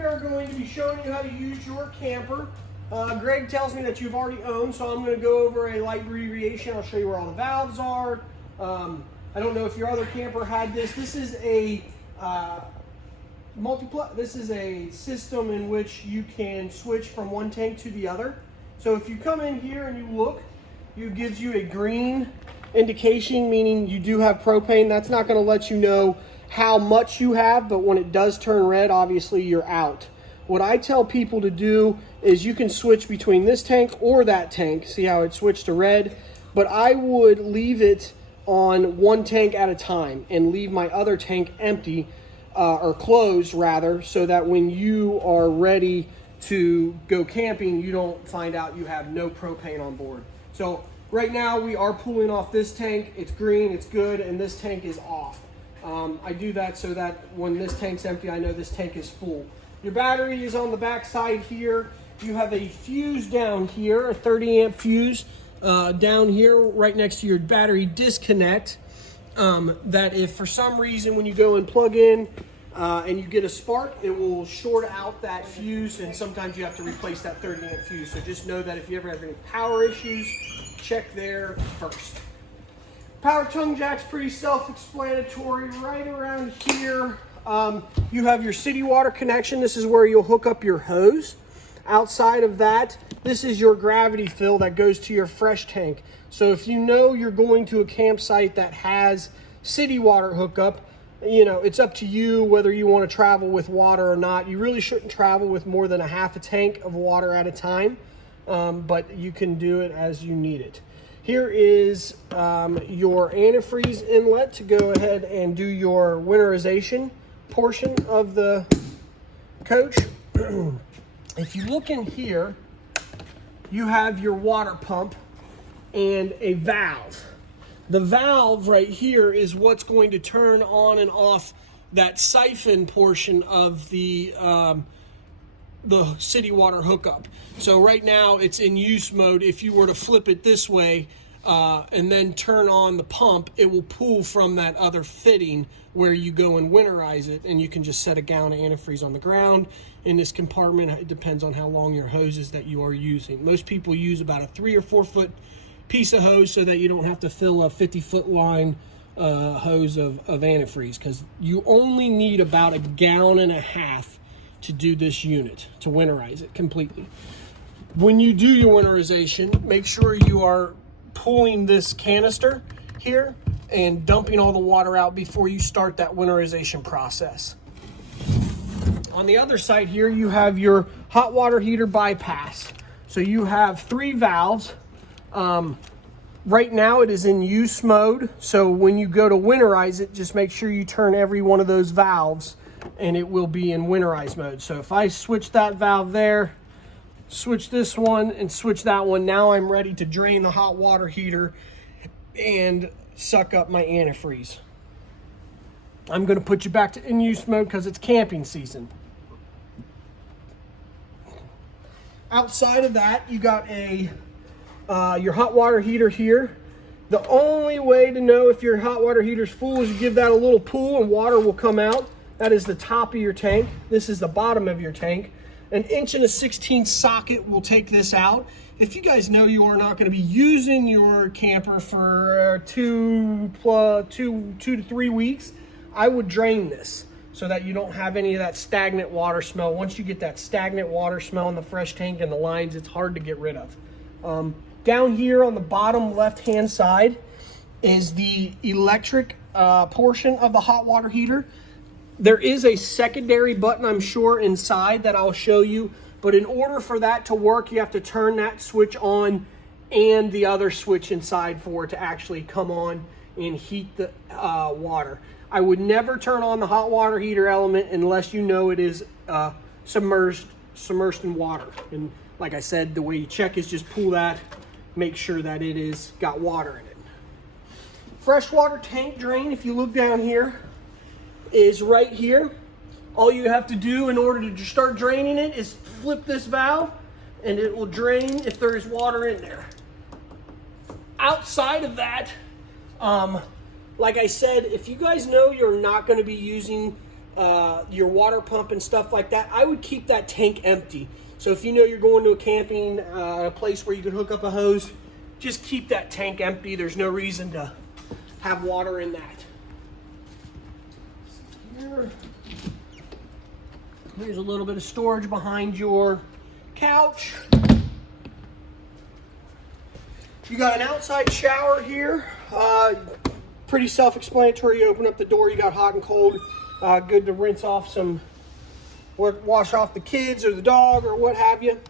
we are going to be showing you how to use your camper. Greg tells me that you've already owned, so I'm going to go over a light abbreviation. I'll show you where all the valves are. I don't know if your other camper had this. This is a This is a system in which you can switch from one tank to the other. So if you come in here and you look, it gives you a green indication, meaning you do have propane. That's not going to let you know how much you have, but when it does turn red, obviously you're out. What I tell people to do is you can switch between this tank or that tank. See how it switched to red? But I would leave it on one tank at a time and leave my other tank empty, or closed rather, so that when you are ready to go camping, you don't find out you have no propane on board. So right now we are pulling off this tank. It's green, it's good, and this tank is off. I do that so that when this tank's empty, I know this tank is full. Your battery is on the back side here. You have a fuse down here, a 30 amp fuse down here right next to your battery disconnect. That if for some reason when you go and plug in and you get a spark, it will short out that fuse, and sometimes you have to replace that 30 amp fuse. So just know that if you ever have any power issues, check there first. Power tongue jack's pretty self-explanatory. Right around here, you have your city water connection. This is where you'll hook up your hose. Outside of that, this is your gravity fill that goes to your fresh tank. So if you know you're going to a campsite that has city water hookup, you know, it's up to you whether you want to travel with water or not. You really shouldn't travel with more than a half a tank of water at a time, but you can do it as you need it. Here is your antifreeze inlet to go ahead and do your winterization portion of the coach. If you look in here, you have your water pump and a valve. The valve right here is what's going to turn on and off that siphon portion of the city water hookup. So right now it's in use mode. If you were to flip it this way and then turn on the pump, it will pull from that other fitting where you go and winterize it, and you can just set a gallon of antifreeze on the ground. In this compartment, it depends on how long your hose is that you are using. Most people use about a 3 or 4 foot piece of hose so that you don't have to fill a 50-foot line hose of antifreeze, because you only need about 1.5 gallons to do this unit, to winterize it completely. When you do your winterization, make sure you are pulling this canister here and dumping all the water out before you start that winterization process. On the other side here, you have your hot water heater bypass. So you have 3 valves. Right now it is in use mode, so when you go to winterize it, just make sure you turn every one of those valves and it will be in winterize mode. So if I switch that valve there, switch this one, and switch that one, now I'm ready to drain the hot water heater and suck up my antifreeze. I'm going to put you back to in use mode because it's camping season. Outside of that, you got your hot water heater here. The only way to know if your hot water heater is full is you give that a little pull and water will come out. That is the top of your tank. This is the bottom of your tank. An 1 1/16 socket will take this out. If you guys know you are not going to be using your camper for 2 to 3 weeks, I would drain this so that you don't have any of that stagnant water smell. Once you get that stagnant water smell in the fresh tank and the lines, it's hard to get rid of. Down here on the bottom left-hand side is the electric portion of the hot water heater. There is a secondary button, I'm sure, inside that I'll show you. But in order for that to work, you have to turn that switch on and the other switch inside for it to actually come on and heat the water. I would never turn on the hot water heater element unless you know it is submerged in water. And like I said, the way you check is just pull that, make sure that it is got water in it. Freshwater tank drain, if you look down here, is right here. All you have to do in order to start draining it is flip this valve and it will drain if there is water in there. Outside of that, like I said, if you guys know you're not going to be using your water pump and stuff like that, I would keep that tank empty. So if you know you're going to a camping a place where you can hook up a hose, just keep that tank empty. There's no reason to have water in that. Here's a little bit of storage behind your couch. You got an outside shower here. Pretty self-explanatory. You open up the door, you got hot and cold. Good to rinse off some, wash off the kids or the dog or what have you.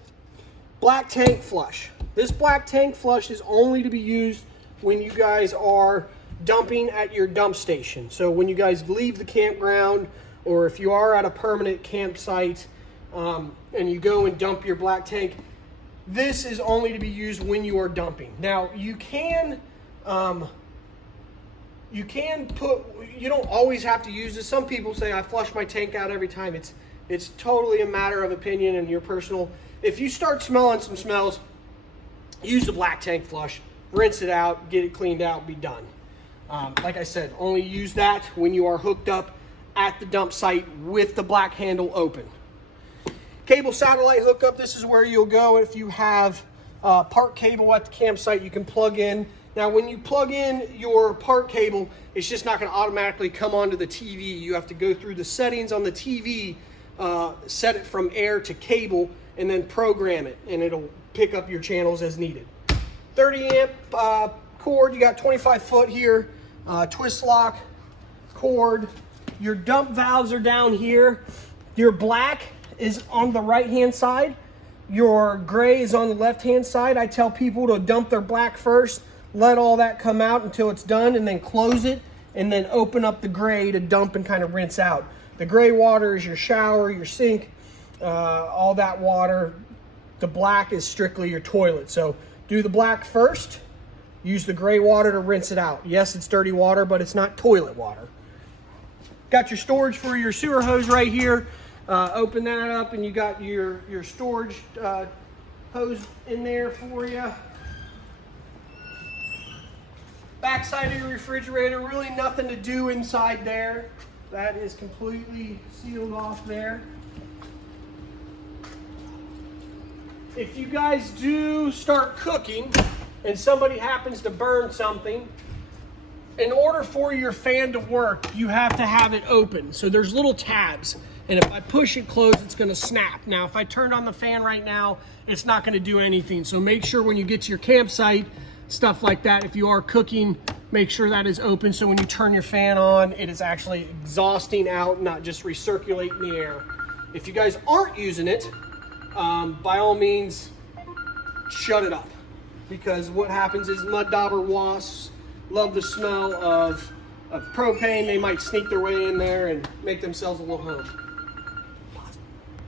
Black tank flush. This black tank flush is only to be used when you guys are dumping at your dump station. So when you guys leave the campground, or if you are at a permanent campsite and you go and dump your black tank, this is only to be used when you are dumping. Now you don't always have to use this. Some people say I flush my tank out every time. It's totally a matter of opinion and your personal. If you start smelling some smells, use the black tank flush, rinse it out, get it cleaned out, be done. Like I said, only use that when you are hooked up at the dump site with the black handle open. Cable satellite hookup, this is where you'll go if you have park cable at the campsite. You can plug in. Now when you plug in your park cable, it's just not going to automatically come onto the TV. You have to go through the settings on the TV, set it from air to cable, and then program it, and it'll pick up your channels as needed. 30 amp cord, you got 25 foot here, twist lock cord. Your dump valves are down here. Your black is on the right hand side. Your gray is on the left hand side. I tell people to dump their black first, let all that come out until it's done, and then close it, and then open up the gray to dump and kind of rinse out. The gray water is your shower, your sink, all that water. The black is strictly your toilet. So do the black first, use the gray water to rinse it out. Yes, it's dirty water, but it's not toilet water. Got your storage for your sewer hose right here. Open that up and you got your storage hose in there for you. Backside of your refrigerator, really nothing to do inside there. That is completely sealed off there. If you guys do start cooking and somebody happens to burn something, in order for your fan to work, you have to have it open. So there's little tabs, and if I push it closed, it's gonna snap. Now, if I turned on the fan right now, it's not gonna do anything. So make sure when you get to your campsite, stuff like that, if you are cooking, make sure that is open so when you turn your fan on, it is actually exhausting out, not just recirculating the air. If you guys aren't using it, by all means, shut it up. Because what happens is mud dauber wasps love the smell of propane. They might sneak their way in there and make themselves a little home.